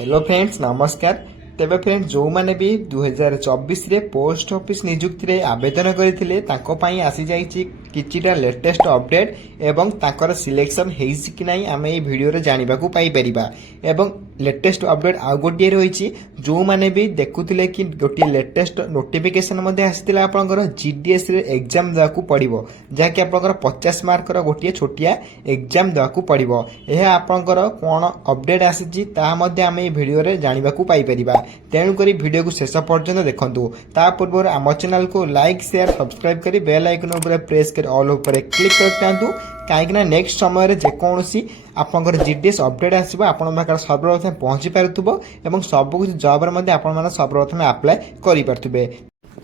Hello friends नमस्कार। तेबे friends जो मैंने भी 2024 रे पोस्ट ऑफिस नियुक्ति रे आवेदन करथिले ताको पई आसी जाईची किछिटा लेटेस्ट अपडेट एवं ताकर सिलेक्शन हेइछि कि नाही आमे ए वीडियो रे जानिबा को पाई परिबा। एवं लेटेस्ट अपडेट आ गोटिए रहिछि जो मैंने भी देखुथिले कि गोटिए लेटेस्ट नोटिफिकेशन मध्ये आसीतिला आपनकर जीडीएस रे एग्जाम दाकू पड़िबो जा कि आपनकर 50 मार्क रो गोटिए छोटिया एग्जाम दाकू पड़िबो। एहा आपनकर कोन अपडेट आसीछि ता मध्ये आमे ए वीडियो रे जानिबा को पाई परिबा। तेणुक भिडियो को शेष पर्यटन देखु। ता पूर्व आम चैनल को लाइक शेयर सब्सक्राइब कर बेल आइकन उपर प्रेस कर ऑल उपर क्लिक कर कहीं नेक्स्ट समय जेकोसी आपंकर जीडीएस अपडेट आसो आप सर्वप्रथम पहुंची पार्थुबो एवं सब कुछ जॉब रे आपण सर्वप्रथम अप्लाई करि पार्थुबे।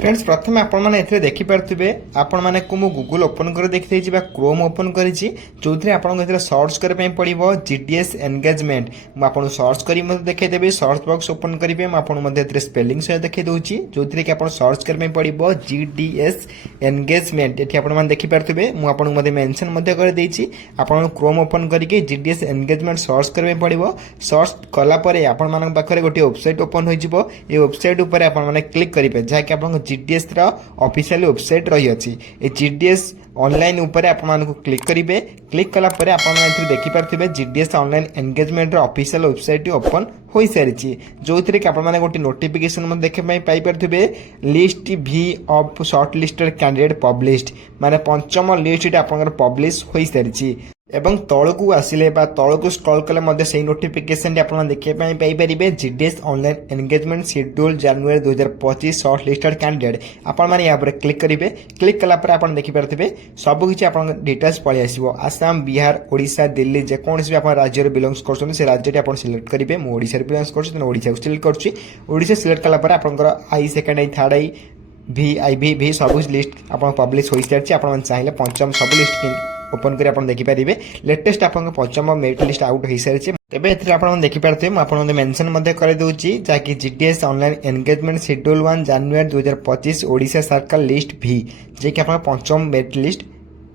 फ्रेंड्स प्रथम आपण माने एथे देखि पार्थुबे आपण माने को मु गूगल ओपन कर देखि देछि बा क्रोम ओपन करिछि जोथरे आपण एथे सर्च करे पई पड़िबो जीडीएस एंगेजमेंट। मु आपण सर्च करी मते देखै देबे सर्च बॉक्स ओपन करिबे मु आपण मते एथे स्पेलिंग से देखै दोछि जोथरे कि आपण सर्च करे पई पड़िबो जीडीएस एंगेजमेंट। एठी आपण माने देखि पार्थुबे मु आपण मते मेंशन मते कर देछि आपण क्रोम ओपन करिके जीडीएस एंगेजमेंट सर्च करे पई पड़िबो। सर्च कला परे आपण मानक पाखरे गोटे वेबसाइट ओपन होई जिवो। ए वेबसाइट ऊपर आपण माने क्लिक करिबे जा कि आपण जीडीएस रा ऑफिशियल वेबसाइट रही अछि। ए जीडीएस ऑनलाइन ऊपर आपण क्लिक करिवे। क्लिक कला परे आपण एथि देखि पारथिबे जीडीएस ऑनलाइन एंगेजमेंट रा ऑफिशियल वेबसाइट ओपन होई सारिछि जोथरे कि आपण माने गोटे नोटिफिकेशन म देखे पाई पारथिबे लिस्ट भी of short listed candidate published माने पंचम लिस्ट आपण पब्लिश होई सारिछि। एवं तळकू आसिले बा तळकू स्क्रॉल कले मध्ये सेही नोटिफिकेशन आपण देखि पाई परिबे जीडीएस ऑनलाइन एंगेजमेंट शेड्यूल जनवरी 2025 शॉर्ट लिस्टेड कैंडिडेट। आपण माने या पर क्लिक करिवे। क्लिक कला पर आपण देखि पारथिबे सब किछि आपण डिटेल्स पळि आसीबो। आसाम बिहार ओडिशा दिल्ली जे कोनसी भी आपण राज्य रे बिलोंग्स करछन से राज्य टे आपण सिलेक्ट करिवे। मु ओडिशा रे बिलोंग्स करछु त ओडिशा को सिलेक्ट करछि। ओडिशा सिलेक्ट कला पर आपनकर आई सेकंड आई थर्ड आई भी सब लिस्ट आपण पब्लिश होई सारछि। आपण चाहिले पंचम सब लिस्ट ओपन कर देखि पारे लेटेस्ट आपन पंचम मेरिट लिस्ट आउट हो सारी। तेबे एथरे आपण देखि पारथे म आपण मेंशन मध्ये कर दोछि जाकि जीडीएस ऑनलाइन एंगेजमेंट शेड्यूल 1 जनवरी 2025 ओडिशा सर्कल लिस्ट भी जे कि आपण पंचम मेरिट लिस्ट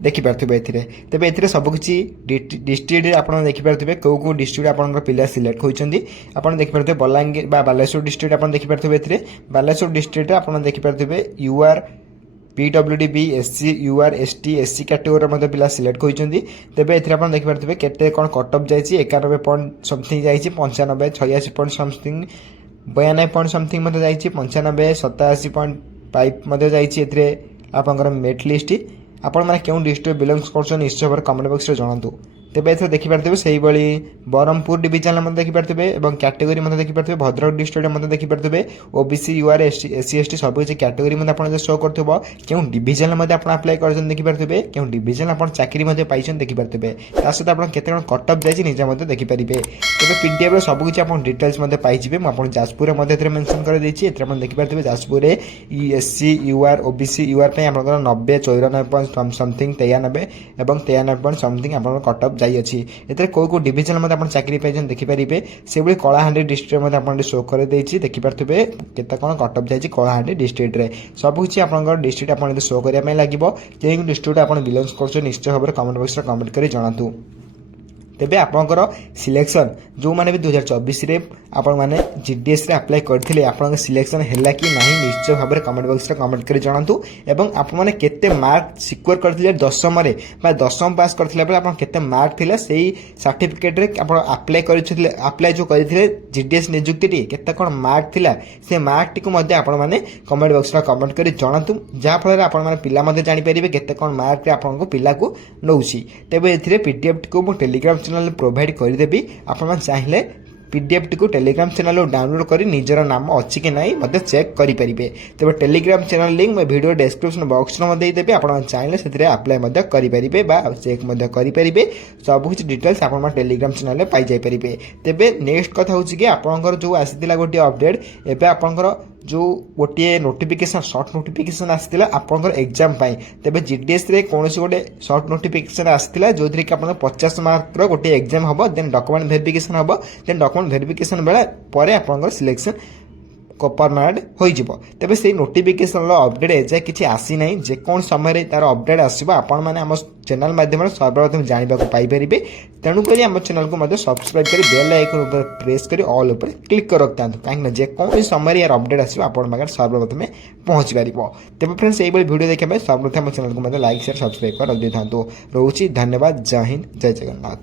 देखि पारथबे एथरे। तेबे एथरे सब किछि डिस्ट्रिक्ट आपण देखि पारथबे को डिस्ट्रिक्ट आपण पिला सिलेक्ट होइछन्ती। आपण देखि पारथबे बलांगीर बा बालेश्वर डिस्ट्रिक्ट आपण देखि पारथबे एथरे। बालेश्वर डिस्ट्रिक्ट आपण देखि पारथबे UR PWDB SC UR ST SC category मध्ये पिला सिलेक्ट होइछन्ती। तेबे एथरे आपण देखि पारथबे केते कोन कट ऑफ जाईछि 91 पॉइंट समथिंग जाईछि 95 86 पॉइंट समथिंग 92 पॉइंट समथिंग मध्ये जाईछि 95 87.5 मध्ये जाईछि। एथरे आपनकर मेरिट लिस्ट आपण माने केउ डिस्ट्रिक्ट बिलोंग्स करछन निश्चय भाबरे कमेंट बॉक्स रे जणांतु। तेबे एथरे देखि पारथबे सेही बळी बरहमपुर डिविजन मध्ये देखि पारथबे एवं कैटेगरी मध्ये देखि पारथबे भद्रक डिस्ट्रिक्ट मध्ये देखि पारथबे ओबीसी यूआर एससी एसटी सब किछि कैटेगरी मध्ये आपण जे शो करथबो केउ डिविजन मध्ये आपण अप्लाई करछन देखि पारथबे केउ डिविजन आपण चाकरी मध्ये पाइछन देखि पारथबे ता सहित आपण केते कोन कट ऑफ जायछि निजा मध्ये देखि परिबे। तेबे पीडीएफ रे सब किछि आपण डिटेल्स मध्ये पाइ जिवे। म आपण जाजपुर मध्ये एथरे मेंशन कर देछि। एथरे आपण देखि पारथबे जाजपुर रे एससी यूआर ओबीसी यूआर पे आपण 90 94 पॉइंट समथिंग 93 एवं 93 पॉइंट समथिंग आपण कट ऑफ जाई अछि। एतरे को डिविजन मध्ये आपण चाकरी पाइछन देखि परिबे। सेबुली कलाहांडी डिस्ट्रिक्ट मध्ये आपण शो कर देछि देखि पारथबे केते कोन कट ऑफ जायछि कलाहांडी डिस्ट्रिक्ट रे। सब किछि आपनकर डिस्ट्रिक्ट आपण शो करिया मै लागिबो जे डिस्ट्रिक्ट आपण बिलोंग्स करछो निश्चय भाबरे कमेंट बॉक्स रे कमेंट करि जणातु। तेबे आपनकर सिलेक्शन जो माने भी 2024 रे आपण माने जीडीएस रे अप्लाई करथिले आपनकर सिलेक्शन हैला कि नाही निश्चय भाबरे कमेंट बॉक्स रे कमेंट करि जणातु। एवं आपण माने केते मार्क सिक्योर करथिले 10th रे बा 10th पास करथिले बले आपण केते मार्क थिले सेही सर्टिफिकेट रे आपण अप्लाई करिथिले अप्लाई जो करिथिले जीडीएस नियुक्ति रे केते कोन मार्क थिला से मार्क टिकु मध्ये आपण माने कमेंट बॉक्स रे कमेंट करि जणातु जा फल रे आपण माने पिला मध्ये जानि परिबे केते कोन मार्क रे आपनको पिला को नउसी। तेबे एथिरे पीडीएफ टिकु मु टेलीग्राम चैनल प्रोवाइड कर देबी। आपण चाहिले पीडीएफ टी को टेलीग्राम चैनल डाउनलोड करी निजर नाम अच्छी कि नहीं मते चेक करि परिबे। तबे टेलीग्राम चैनल लिंक मैं वीडियो डिस्क्रिप्शन बॉक्स रे दे देबे। आपण चाहिले सेतिरे अप्लाई मते करि परिबे बा चेक मते करि परिबे। सब कुछ डिटेल्स आपण टेलीग्राम चैनल रे पाई जाय परिबे। तेबे नेक्स्ट कथा होची कि आपनकर जो आसीतिला गोटे अपडेट एबे आपनकर जो गोटे नोटिफिकेशन शॉर्ट नोटिफिकेशन आसीतिला आपनकर एग्जाम पाई। तेबे जीडीएस रे कोनोसी गोटे शॉर्ट नोटिफिकेशन आसीतिला जोथरे कि आपन 50 मार्क रो गोटे एग्जाम हबो देन डॉक्यूमेंट वेरिफिकेशन हबो देन डॉक्यूमेंट वेरिफिकेशन बेला परे आपनकर सिलेक्शन କପରମାର୍ଡ ହୋଇଯିବ। ତେବେ ସେଇ ନୋଟିଫିକେସନର ଅପଡେଟ୍ ଏଯାଏ କିଛି ଆସିନାହିଁ। ଯେକୌଣସି ସମୟରେ ତାର ଅପଡେଟ୍ ଆସିବ ଆପଣମାନେ ଆମ ଚ୍ୟାନେଲ ମାଧ୍ୟମରେ ସର୍ବପ୍ରଥମେ ଜାଣିବାକୁ ପାଇପାରିବେ। ତେଣୁକରି ଆମ ଚ୍ୟାନେଲକୁ ମଧ୍ୟ ସବସ୍କ୍ରାଇବ୍ କରି ବେଲ୍ ଆଇକନ୍ ଉପରେ ପ୍ରେସ୍ କରି ଅଲ୍ ଉପରେ କ୍ଲିକ୍ କରି ରଖିଥାନ୍ତୁ। କାହିଁକିନା ଯେକୌଣସି ସମୟରେ ଏହାର ଅପଡେଟ୍ ଆସିବ ଆପଣଙ୍କ ପାଖରେ ସର୍ବପ୍ରଥମେ ପହଞ୍ଚି ପାରିବ। ତେବେ ଫ୍ରେଣ୍ଡସ୍ ଏଇଭଳି ଭିଡ଼ିଓ ଦେଖିବା ପାଇଁ ସର୍ବପ୍ରଥମେ ଆମ ଚ୍ୟାନେଲକୁ ମଧ୍ୟ ଲାଇକ୍ ସେୟାର ସବସ୍କ୍ରାଇବ୍ କରି ରଖିଦେଇଥାନ୍ତୁ। ରହୁଛି ଧନ୍ୟବାଦ। ଜୟ ହିନ୍ଦ, ଜୟ ଜଗନ୍ନାଥ।